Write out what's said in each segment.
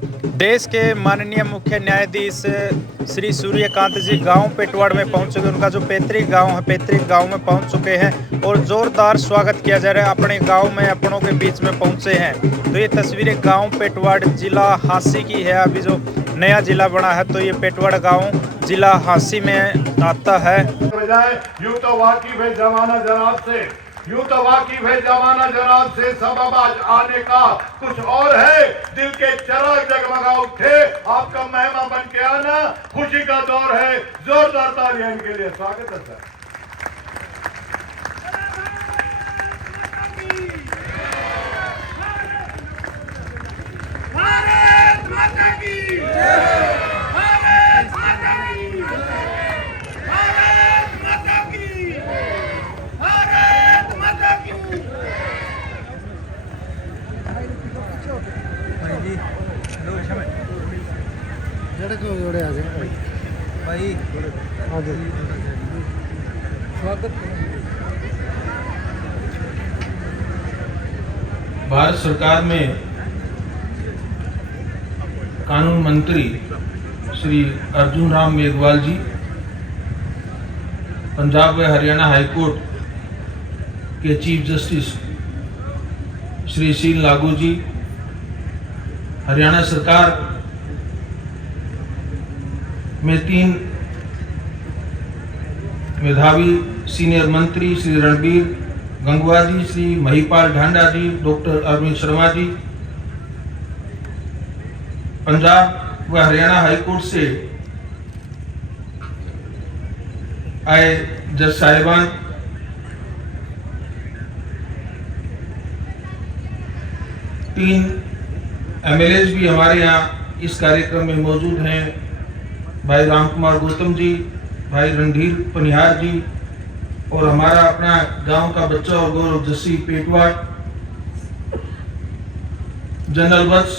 देश के माननीय मुख्य न्यायाधीश श्री सूर्यकांत जी गांव पेटवाड़ में पहुंच चुके। उनका जो पैतृक गांव में पहुंच चुके हैं और जोरदार स्वागत किया जा रहा है। अपने गांव में अपनों के बीच में पहुंचे हैं। तो ये तस्वीरें गांव पेटवाड़ जिला हांसी की है। अभी जो नया जिला बना है तो ये पेटवाड़ गांव जिला हांसी में आता है। यूं तो वाकिफ है जमाना जनाब से, यूं तो वाकिफ है जमाना जनाब से, सबब आज आने का कुछ और है। दिल के चिराग जगमगा उठे, आपका मेहमान बन के आना खुशी का दौर है। जोरदार तालियां इनके लिए। स्वागत है सर। भारत माता की जय, भारत माता की जय, भारत माता की जय, भारत माता की जोड़े आ जाए भाई। स्वागत। भारत सरकार में कानून मंत्री श्री अर्जुन राम मेघवाल जी, पंजाब व हरियाणा हाईकोर्ट के चीफ जस्टिस श्री शील लागू जी, हरियाणा सरकार में 3 मेधावी सीनियर मंत्री श्री रणबीर गंगवा जी, श्री महिपाल ढांडा जी, डॉक्टर अरविंद शर्मा जी, पंजाब व हरियाणा हाईकोर्ट से आए जज साहिबान, तीन एमएलएज भी हमारे यहाँ इस कार्यक्रम में मौजूद हैं। भाई राम कुमार गौतम जी, भाई रणधीर पनिहार जी और हमारा अपना गांव का बच्चा और गौरव जस्सी पेटवाड़, जनरल वत्स,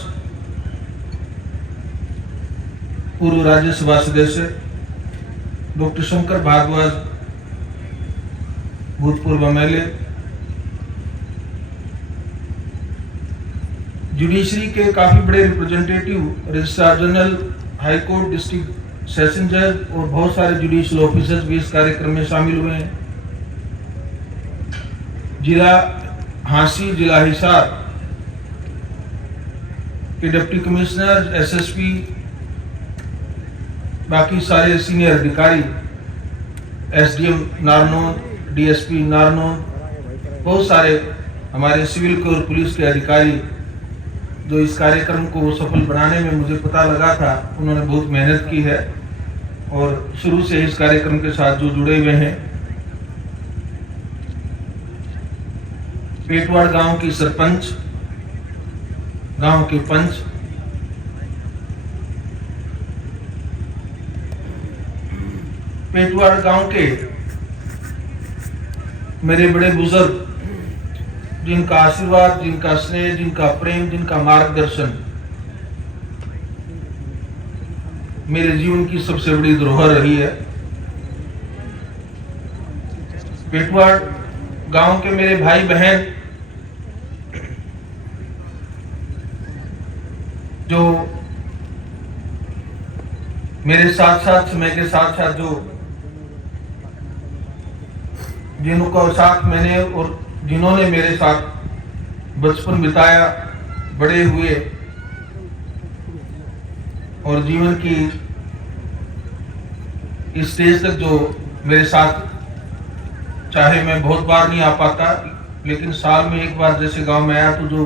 पूर्व राज्यसभा सदस्य डॉक्टर शंकर भारद्वाज, भूतपूर्व एमएलए, जुडिशरी के काफी बड़े representative, registrar general, high court, district session जज और बहुत सारे जुडिशियल ऑफिसर्स भी इस कार्यक्रम में शामिल हुए हैं। जिला हांसी, जिला हिसार के डिप्टी कमिश्नर, एसएसपी, बाकी सारे सीनियर अधिकारी, एसडीएम नारनौल, डीएसपी नारनौल, बहुत सारे हमारे सिविल और पुलिस के अधिकारी जो इस कार्यक्रम को सफल बनाने में मुझे पता लगा था, उन्होंने बहुत मेहनत की है और शुरू से इस कार्यक्रम के साथ जो जुड़े हुए हैं। पेटवाड़ गांव की सरपंच, गांव के पंच, पेटवाड़ गांव के मेरे बड़े बुजुर्ग, जिनका आशीर्वाद, जिनका स्नेह, जिनका प्रेम, जिनका मार्गदर्शन मेरे जीवन की सबसे बड़ी धरोहर रही है। पेटवाड़ गांव के मेरे भाई बहन जो मेरे साथ साथ, समय के साथ साथ जो जिनको साथ मैंने और जिन्होंने मेरे साथ बचपन बिताया, बड़े हुए और जीवन की इस स्टेज तक जो मेरे साथ, चाहे मैं बहुत बार नहीं आ पाता लेकिन साल में एक बार जैसे गांव में आया तो जो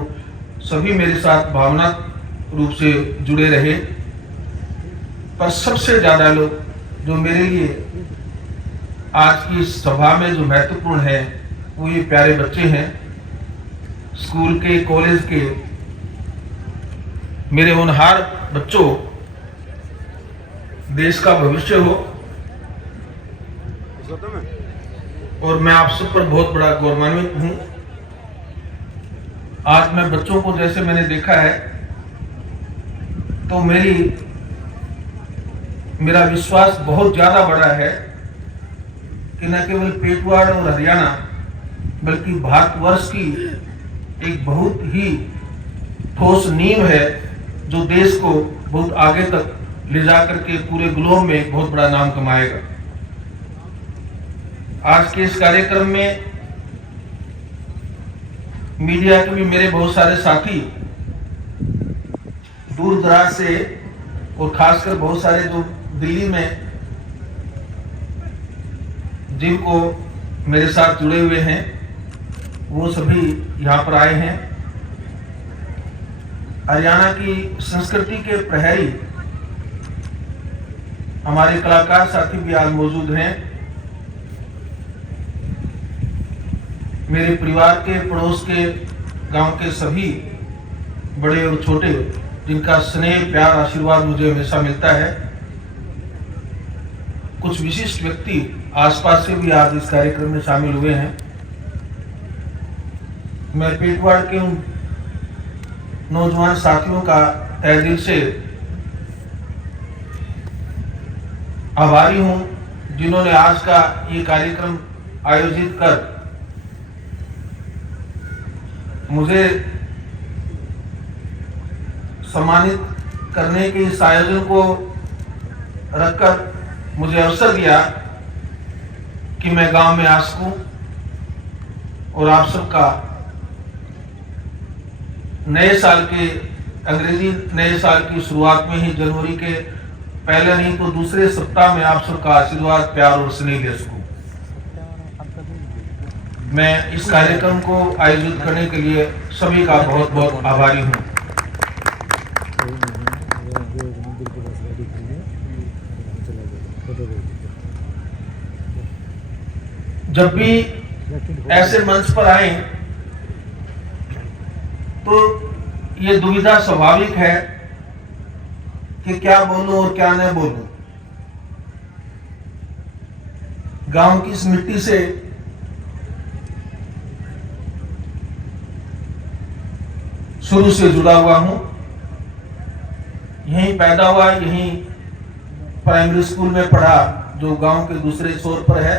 सभी मेरे साथ भावनात्मक रूप से जुड़े रहे। पर सबसे ज्यादा लोग जो मेरे लिए आज की इस सभा में जो महत्वपूर्ण है वो ये प्यारे बच्चे हैं, स्कूल के, कॉलेज के मेरे होनहार बच्चों। देश का भविष्य हो और मैं आप सब पर बहुत बड़ा गौरवान्वित हूं। आज मैं बच्चों को जैसे मैंने देखा है तो मेरा विश्वास बहुत ज्यादा बड़ा है कि न केवल पेटवाड़ और हरियाणा बल्कि भारतवर्ष की एक बहुत ही ठोस नींव है जो देश को बहुत आगे तक ले जाकर के पूरे ग्लोब में एक बहुत बड़ा नाम कमाएगा। आज के इस कार्यक्रम में मीडिया के भी मेरे बहुत सारे साथी दूर दराज से और खासकर बहुत सारे जो दिल्ली में जिनको मेरे साथ जुड़े हुए हैं वो सभी यहाँ पर आए हैं। हरियाणा की संस्कृति के प्रहरी हमारे कलाकार साथी भी आज मौजूद हैं। मेरे परिवार के पड़ोस के गांव के सभी बड़े और छोटे जिनका स्नेह प्यार आशीर्वाद मुझे हमेशा मिलता है। कुछ विशिष्ट व्यक्ति आसपास से भी आज इस कार्यक्रम में शामिल हुए हैं। मैं पेटवाड़ के उन नौजवान साथियों का तहे दिल से आभारी हूं जिन्होंने आज का ये कार्यक्रम आयोजित कर मुझे सम्मानित करने के इस आयोजन को रखकर मुझे अवसर दिया कि मैं गांव में आ सकूं और आप सबका नए साल के अंग्रेजी नए साल की शुरुआत में ही जनवरी के पहले नहीं तो दूसरे सप्ताह में आप सबका आशीर्वाद प्यार और स्नेह ले सकूं। मैं इस कार्यक्रम को आयोजित करने के लिए सभी का बहुत बहुत आभारी हूं। जब भी ऐसे मंच पर आए तो ये दुविधा स्वाभाविक है कि क्या बोलूं और क्या न बोलूं। गांव की इस मिट्टी से शुरू से जुड़ा हुआ हूं, यहीं पैदा हुआ, यहीं प्राइमरी स्कूल में पढ़ा जो गांव के दूसरे छोर पर है,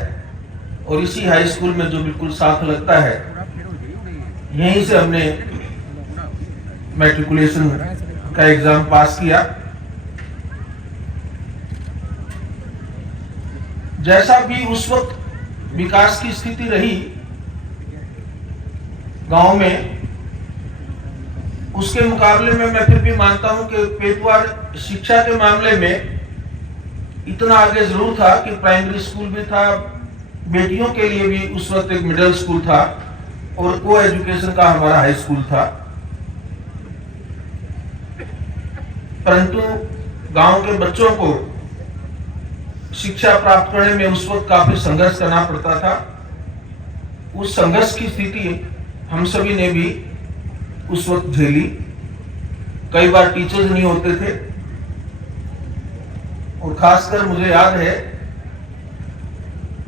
और इसी हाई स्कूल में जो बिल्कुल साथ लगता है, यहीं से हमने मैट्रिकुलेशन का एग्जाम पास किया। जैसा भी उस वक्त विकास की स्थिति रही गांव में, उसके मुकाबले में मैं फिर भी मानता हूं कि पेटवाड़ शिक्षा के मामले में इतना आगे जरूर था कि प्राइमरी स्कूल भी था, बेटियों के लिए भी उस वक्त एक मिडिल स्कूल था और को एजुकेशन का हमारा हाई स्कूल था। परंतु गांव के बच्चों को शिक्षा प्राप्त करने में उस वक्त काफी संघर्ष करना पड़ता था। उस संघर्ष की स्थिति हम सभी ने भी उस वक्त झेली। कई बार टीचर्स नहीं होते थे, और खासकर मुझे याद है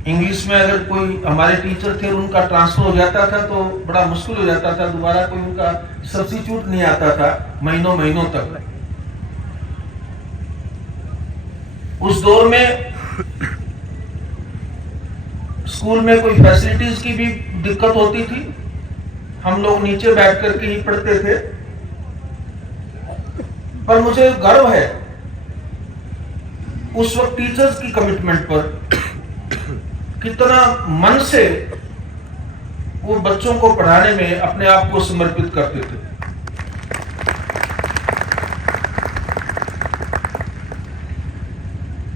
इंग्लिश में अगर कोई हमारे टीचर थे और उनका ट्रांसफर हो जाता था तो बड़ा मुश्किल हो जाता था, दोबारा कोई उनका सब्स्टिट्यूट नहीं आता था महीनों महीनों तक। उस दौर में स्कूल में कोई फैसिलिटीज की भी दिक्कत होती थी, हम लोग नीचे बैठ करके ही पढ़ते थे। पर मुझे गर्व है उस वक्त टीचर्स की कमिटमेंट पर, कितना मन से वो बच्चों को पढ़ाने में अपने आप को समर्पित करते थे।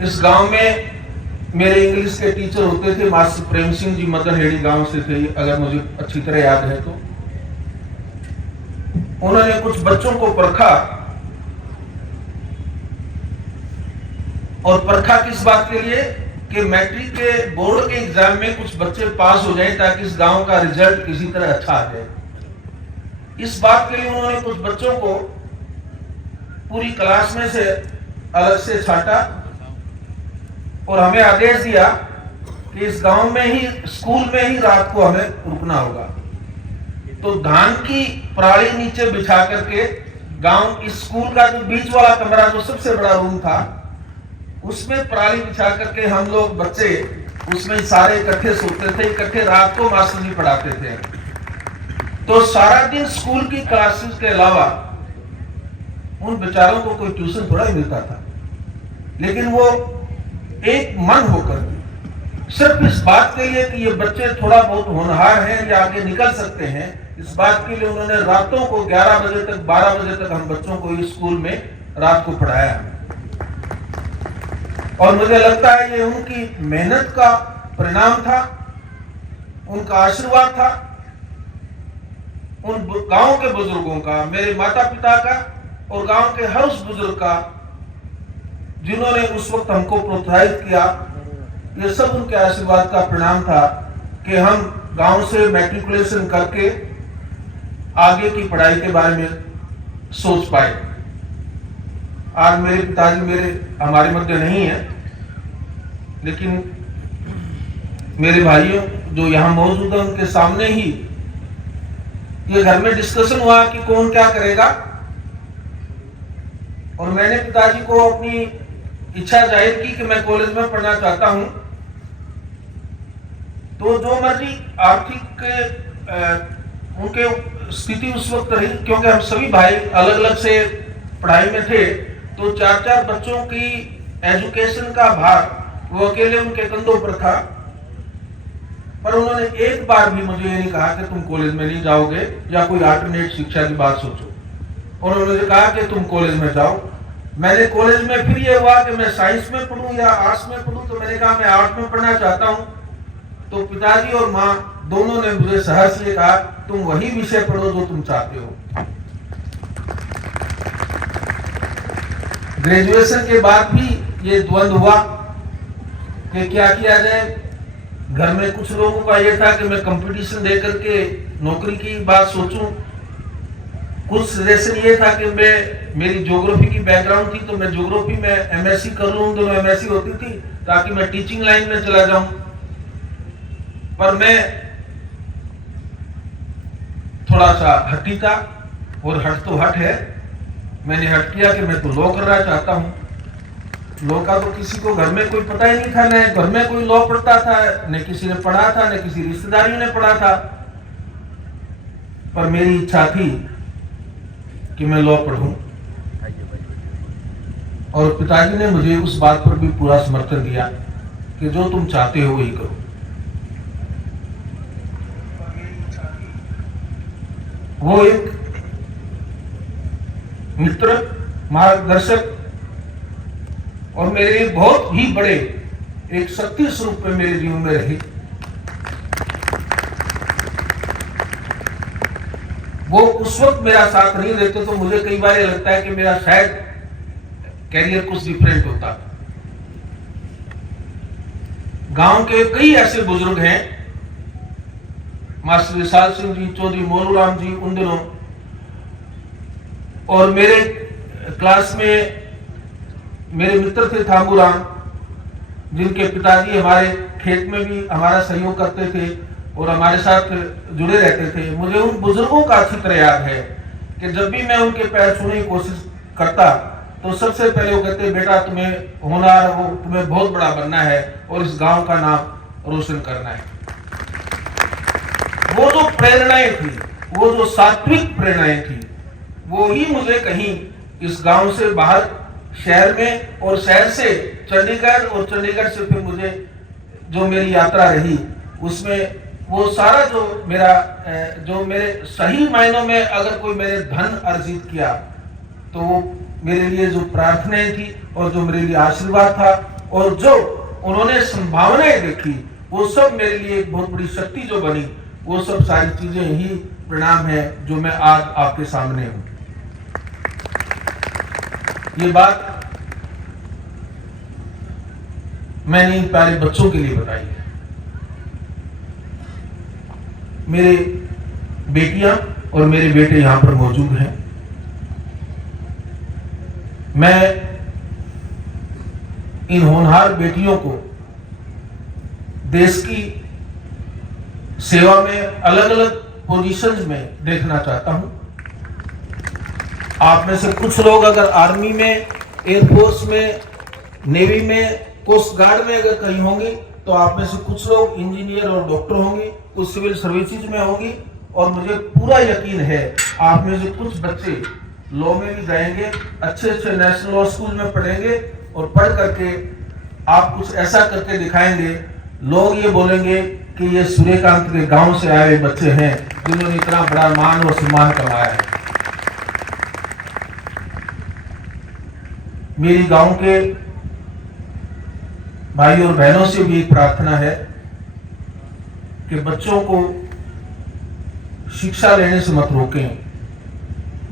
इस गांव में मेरे इंग्लिश के टीचर होते थे मास्टर प्रेम सिंह जी, मदनहेड़ी गांव से थे, अगर मुझे अच्छी तरह याद है तो। उन्होंने कुछ बच्चों को परखा, और परखा किस बात के लिए कि मैट्रिक के बोर्ड के एग्जाम में कुछ बच्चे पास हो जाए ताकि इस गांव का रिजल्ट किसी तरह अच्छा आ जाए। इस बात के लिए उन्होंने कुछ बच्चों को पूरी क्लास में से अलग से छांटा और हमें आदेश दिया कि इस गांव में ही, स्कूल में ही रात को हमें रुकना होगा। तो धान की पराली नीचे बिछा करके गांव, इस स्कूल का जो बीच वाला कमरा जो सबसे बड़ा रूम था, उसमें पराली बिछा करके हम लोग बच्चे उसमें सारे इकट्ठे सोते थे, इकट्ठे रात को मास्टर जी पढ़ाते थे। तो सारा दिन स्कूल की क्लासेस के अलावा उन बेचारों को कोई ट्यूशन थोड़ा ही मिलता था, लेकिन वो एक मन होकर सिर्फ इस बात के लिए कि ये बच्चे थोड़ा बहुत होनहार हैं या आगे निकल सकते हैं, इस बात के लिए उन्होंने रातों को 11 बजे तक 12 बजे तक हम बच्चों को इस स्कूल में रात को पढ़ाया। और मुझे लगता है ये उनकी मेहनत का परिणाम था, उनका आशीर्वाद था, उन गांव के बुजुर्गों का, मेरे माता पिता का और गांव के हर उस बुजुर्ग का जिन्होंने उस वक्त हमको प्रोत्साहित किया। ये सब उनके आशीर्वाद का परिणाम था कि हम गांव से मैट्रिकुलेशन करके आगे की पढ़ाई के बारे में सोच पाए। आज मेरे पिताजी हमारे मध्य नहीं है, लेकिन मेरे भाइयों जो यहाँ मौजूद है उनके सामने ही ये घर में डिस्कशन हुआ कि कौन क्या करेगा, और मैंने पिताजी को अपनी इच्छा जाहिर की कि मैं कॉलेज में पढ़ना चाहता हूं। तो जो मर्जी आर्थिक उनके स्थिति उस वक्त रही, क्योंकि हम सभी भाई अलग अलग से पढ़ाई में थे, तो 4-4 बच्चों की एजुकेशन का भार वो अकेले उनके कंधों पर था। पर उन्होंने एक बार भी मुझे ये नहीं कहा कि तुम कॉलेज में नहीं जाओगे या कोई अल्टरनेट शिक्षा की बात सोचो, और उन्होंने कहा कि तुम कॉलेज में जाओ। मैंने कॉलेज में फिर ये हुआ कि मैं साइंस में पढ़ूं या आर्ट्स में पढ़ूं, तो मैंने कहा मैं आर्ट्स में पढ़ना चाहता हूं। तो पिताजी और माँ दोनों ने मुझे सहर्ष ये कहा तुम वही विषय पढ़ो जो तुम चाहते हो। ग्रेजुएशन के बाद भी ये द्वंद्व हुआ कि क्या किया जाए। घर में कुछ लोगों का ये था कि मैं कंपटीशन दे करके नौकरी की बात सोचूं, कुछ सजेशन ये था कि मेरी ज्योग्राफी की बैकग्राउंड थी तो मैं ज्योग्राफी में एमएससी कर लूं, दोनों एमएससी होती थी ताकि मैं टीचिंग लाइन में चला जाऊं। पर मैं थोड़ा सा हट्टी था, और हट तो हट है। मैंने हट किया कि मैं तो लॉ करना चाहता हूं। लॉ का तो किसी को घर में कोई पता ही नहीं था, न घर में कोई लॉ पढ़ता था, न किसी ने पढ़ा था, न किसी रिश्तेदारियों ने पढ़ा था। पर मेरी इच्छा थी कि मैं लॉ पढ़ूं, और पिताजी ने मुझे उस बात पर भी पूरा समर्थन दिया कि जो तुम चाहते हो वही करो। वो एक मित्र, मार्गदर्शक और मेरे लिए बहुत ही बड़े एक शक्ति स्वरूप में मेरे जीवन में रहे। वो उस वक्त मेरा साथ नहीं देते तो मुझे कई बार लगता है कि मेरा शायद कैरियर कुछ डिफरेंट होता। गांव के कई ऐसे बुजुर्ग हैं, मास्टर विशाल सिंह जी, चौधरी मोनू राम जी उन दिनों, और मेरे क्लास में मेरे मित्र थे थांबू राम, जिनके पिताजी हमारे खेत में भी हमारा सहयोग करते थे और हमारे साथ जुड़े रहते थे। मुझे उन बुजुर्गों का अच्छी तरह याद है कि जब भी मैं उनके पैर छूने की कोशिश करता तो सबसे पहले वो कहते बेटा तुम्हें होनहार हो, तुम्हें बहुत बड़ा बनना है और इस गांव का नाम रोशन करना है। वो जो प्रेरणाएं थी, वो जो सात्विक प्रेरणाएं थी, वो ही मुझे कहीं इस गांव से बाहर शहर में और शहर से चंडीगढ़ और चंडीगढ़ से फिर मुझे जो मेरी यात्रा रही उसमें वो सारा जो मेरे सही मायनों में अगर कोई मेरे धन अर्जित किया तो वो मेरे लिए जो प्रार्थनाएं थी और जो मेरे लिए आशीर्वाद था और जो उन्होंने संभावनाएं देखी वो सब मेरे लिए एक बहुत बड़ी शक्ति जो बनी, वो सब सारी चीजें ही परिणाम है जो मैं आज आपके सामने हूं। ये बात मैंने इन प्यारे बच्चों के लिए बताई है। मेरे बेटियां और मेरे बेटे यहां पर मौजूद हैं। मैं इन होनहार बेटियों को देश की सेवा में अलग अलग पोजीशंस में देखना चाहता हूं। आप में से कुछ लोग अगर आर्मी में, एयरफोर्स में, नेवी में, कोस्ट गार्ड में अगर कहीं होंगे तो आप में से कुछ लोग इंजीनियर और डॉक्टर होंगे, कुछ सिविल सर्विसेज में होंगी, और मुझे पूरा यकीन है आप में से कुछ बच्चे लॉ में भी जाएंगे, अच्छे अच्छे नेशनल लॉ स्कूल में पढ़ेंगे और पढ़ करके आप कुछ ऐसा करके दिखाएंगे, लोग ये बोलेंगे कि ये सूर्यकांत के गांव से आए बच्चे हैं जिन्होंने इतना बड़ा मान और सम्मान कमाया है। मेरी गांव के भाई और बहनों से भी एक प्रार्थना है कि बच्चों को शिक्षा लेने से मत रोकें।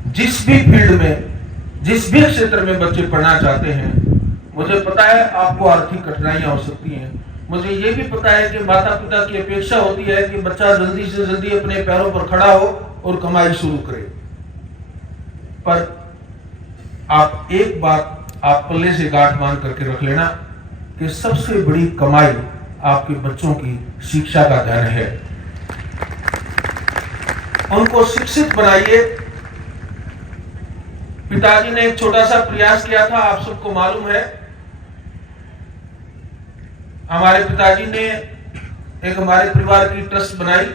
जिस भी फील्ड में, जिस भी क्षेत्र में बच्चे पढ़ना चाहते हैं, मुझे पता है आपको आर्थिक कठिनाइयां हो सकती हैं, मुझे ये भी पता है कि माता पिता की अपेक्षा होती है कि बच्चा जल्दी से जल्दी अपने पैरों पर खड़ा हो और कमाई शुरू करे, पर आप एक बात आप पल्ले से गांठ बांध करके रख लेना कि सबसे बड़ी कमाई आपके बच्चों की शिक्षा का धन है। उनको शिक्षित बनाइए। पिताजी ने एक छोटा सा प्रयास किया था, आप सबको मालूम है। हमारे पिताजी ने एक हमारे परिवार की ट्रस्ट बनाई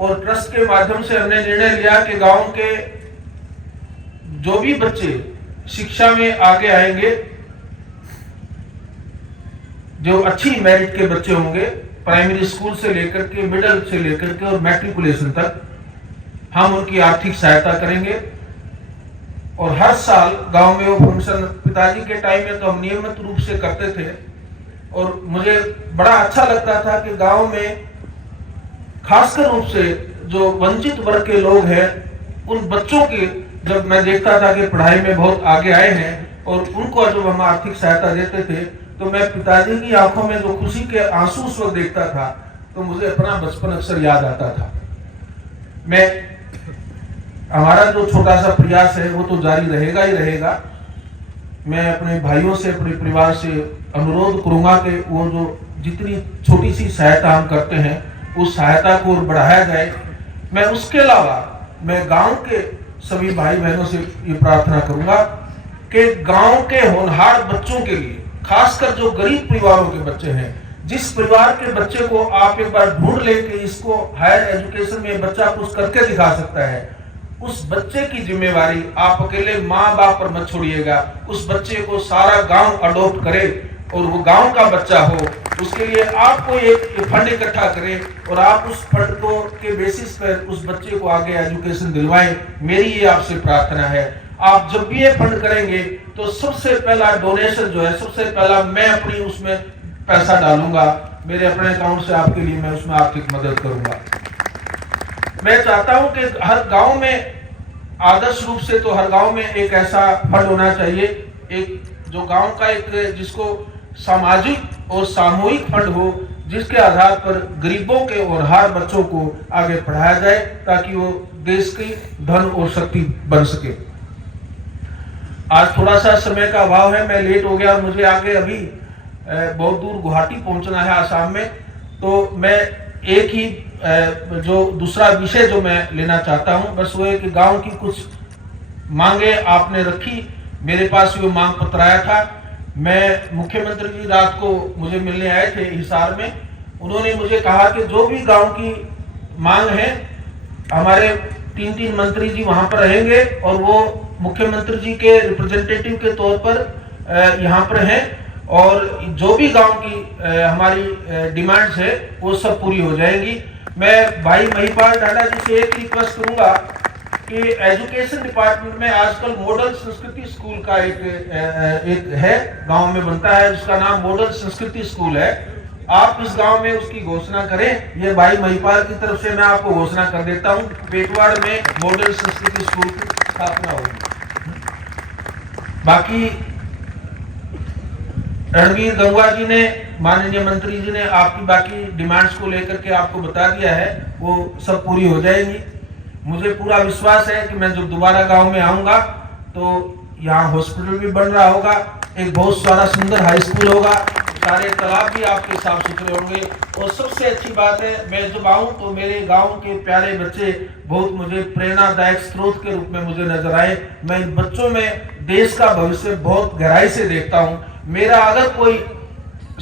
और ट्रस्ट के माध्यम से हमने निर्णय लिया कि गांव के जो भी बच्चे शिक्षा में आगे आएंगे, जो अच्छी मेरिट के बच्चे होंगे, प्राइमरी स्कूल से लेकर के मिडिल से लेकर के और मैट्रिकुलेशन तक, हम उनकी आर्थिक सहायता करेंगे। और हर साल गांव में वो फंक्शन पिताजी के टाइम में तो हम नियमित रूप से करते थे और मुझे बड़ा अच्छा लगता था कि गांव में खासकर रूप से जो वंचित वर्ग के लोग हैं, उन बच्चों के जब मैं देखता था कि पढ़ाई में बहुत आगे आए हैं और उनको जब हम आर्थिक सहायता देते थे, तो मैं पिताजी की आंखों में जो खुशी के आंसू उस वक्त देखता था तो मुझे अपना बचपन अक्सर याद आता था। हमारा जो छोटा सा प्रयास है वो तो जारी रहेगा ही रहेगा। मैं अपने भाइयों से, अपने परिवार से अनुरोध करूंगा कि वो जो जितनी छोटी सी सहायता हम करते हैं उस सहायता को बढ़ाया जाए। मैं उसके अलावा मैं गांव के सभी भाई बहनों से ये प्रार्थना करूंगा कि गांव के होनहार बच्चों के लिए, खासकर जो गरीब परिवारों के बच्चे हैं, जिस परिवार के बच्चे को आप एक बार ढूंढ लें कि इसको हायर एजुकेशन में बच्चा कुछ करके दिखा सकता है, उस बच्चे की जिम्मेवारी आप अकेले माँ बाप पर मत छोड़िएगा। उस बच्चे को सारा गांव अडॉप्ट करे और वो गांव का बच्चा हो। उसके लिए आपको एक फंड इकट्ठा करें और आप उस फंड को के बेसिस पर उस बच्चे को आगे एजुकेशन दिलवाएं। मेरी ये आपसे प्रार्थना है। आप जब भी ये फंड करेंगे तो सबसे पहला डोनेशन जो है, सबसे पहला मैं अपनी उसमें पैसा डालूंगा, मेरे अपने अकाउंट से आपके लिए मैं उसमें आर्थिक मदद करूंगा। मैं चाहता हूं कि हर गांव में, आदर्श रूप से तो हर गांव में एक ऐसा फंड होना चाहिए, एक जो गांव का एक जिसको सामाजिक और सामूहिक फंड हो, जिसके आधार पर गरीबों के और हर बच्चों को आगे पढ़ाया जाए ताकि वो देश की धन और शक्ति बन सके। आज थोड़ा सा समय का अभाव है, मैं लेट हो गया, मुझे आगे अभी बहुत दूर गुवाहाटी पहुंचना है आसाम में। तो मैं एक ही जो दूसरा विषय जो मैं लेना चाहता हूं बस वो है कि गांव की कुछ मांगे आपने रखी, मेरे पास वो मांग पत्र आया था। मैं मुख्यमंत्री जी रात को मुझे मिलने आए थे हिसार में, उन्होंने मुझे कहा कि जो भी गांव की मांग है, हमारे 3 मंत्री जी वहां पर रहेंगे और वो मुख्यमंत्री जी के रिप्रेजेंटेटिव के तौर पर यहाँ पर हैं और जो भी गांव की हमारी डिमांड्स है वो सब पूरी हो जाएंगी। मैं भाई महिपाल टाटा जी से एक रिक्वेस्ट करूंगा कि एजुकेशन डिपार्टमेंट में आजकल मॉडल संस्कृति स्कूल का एक है, गांव में बनता है, उसका नाम मॉडल संस्कृति स्कूल है। आप इस गांव में उसकी घोषणा करें। ये भाई महिपाल की तरफ से मैं आपको घोषणा कर देता हूं, पेटवाड़ में मॉडल संस्कृति स्कूल की स्थापना होगी। बाकी रणवीर गंगवा जी ने, माननीय मंत्री जी ने आपकी बाकी डिमांड्स को लेकर के आपको बता दिया है, वो सब पूरी हो जाएंगी। मुझे पूरा विश्वास है कि मैं जब दोबारा गांव में आऊंगा तो यहाँ हॉस्पिटल भी बन रहा होगा, एक बहुत सारा सुंदर हाई स्कूल होगा, सारे तालाब भी आपके साफ सुथरे होंगे और सबसे अच्छी बात है, मैं जब आऊं तो मेरे गांव के प्यारे बच्चे बहुत मुझे प्रेरणादायक स्रोत के रूप में मुझे नजर आए। मैं इन बच्चों में देश का भविष्य बहुत गहराई से देखता हूं। मेरा अगर कोई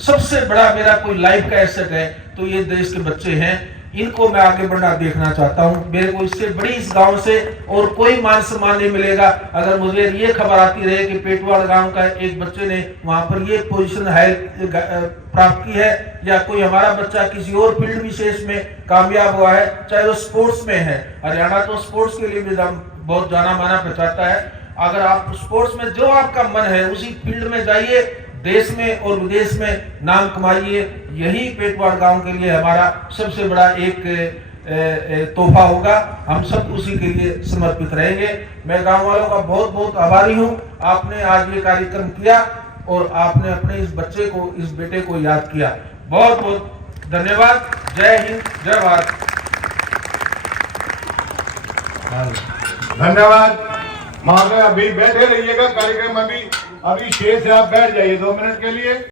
सबसे बड़ा मेरा कोई लाइफ का एसेट है तो ये देश के बच्चे हैं। इनको मैं आगे बढ़ना देखना चाहता हूं। मेरे को इससे बड़ी इस गांव से और कोई मान सम्मान नहीं मिलेगा अगर मुझे ये खबर आती रहे कि पेटवाड़ गांव का एक बच्चे ने वहां पर ये पोजीशन है प्राप्त की है, या कोई हमारा बच्चा किसी और फील्ड विशेष में कामयाब हुआ है, चाहे वो स्पोर्ट्स में है। हरियाणा तो स्पोर्ट्स के लिए भी बहुत जाना माना पहचाता है। अगर आप स्पोर्ट्स में जो आपका मन है उसी फील्ड में जाइए, देश में और विदेश में नाम कमाइए। यही पेटवाड़ गांव के लिए हमारा सबसे बड़ा एक तोहफा होगा। हम सब उसी के लिए समर्पित रहेंगे। मैं गांव वालों का बहुत बहुत आभारी हूं। आपने आज ये कार्यक्रम किया और आपने अपने इस बच्चे को, इस बेटे को याद किया। बहुत बहुत धन्यवाद। जय हिंद, जय भारत। धन्यवाद। वहां पे अभी बैठे रहिएगा, कार्यक्रम अभी शेष है, आप बैठ जाइए 2 मिनट के लिए।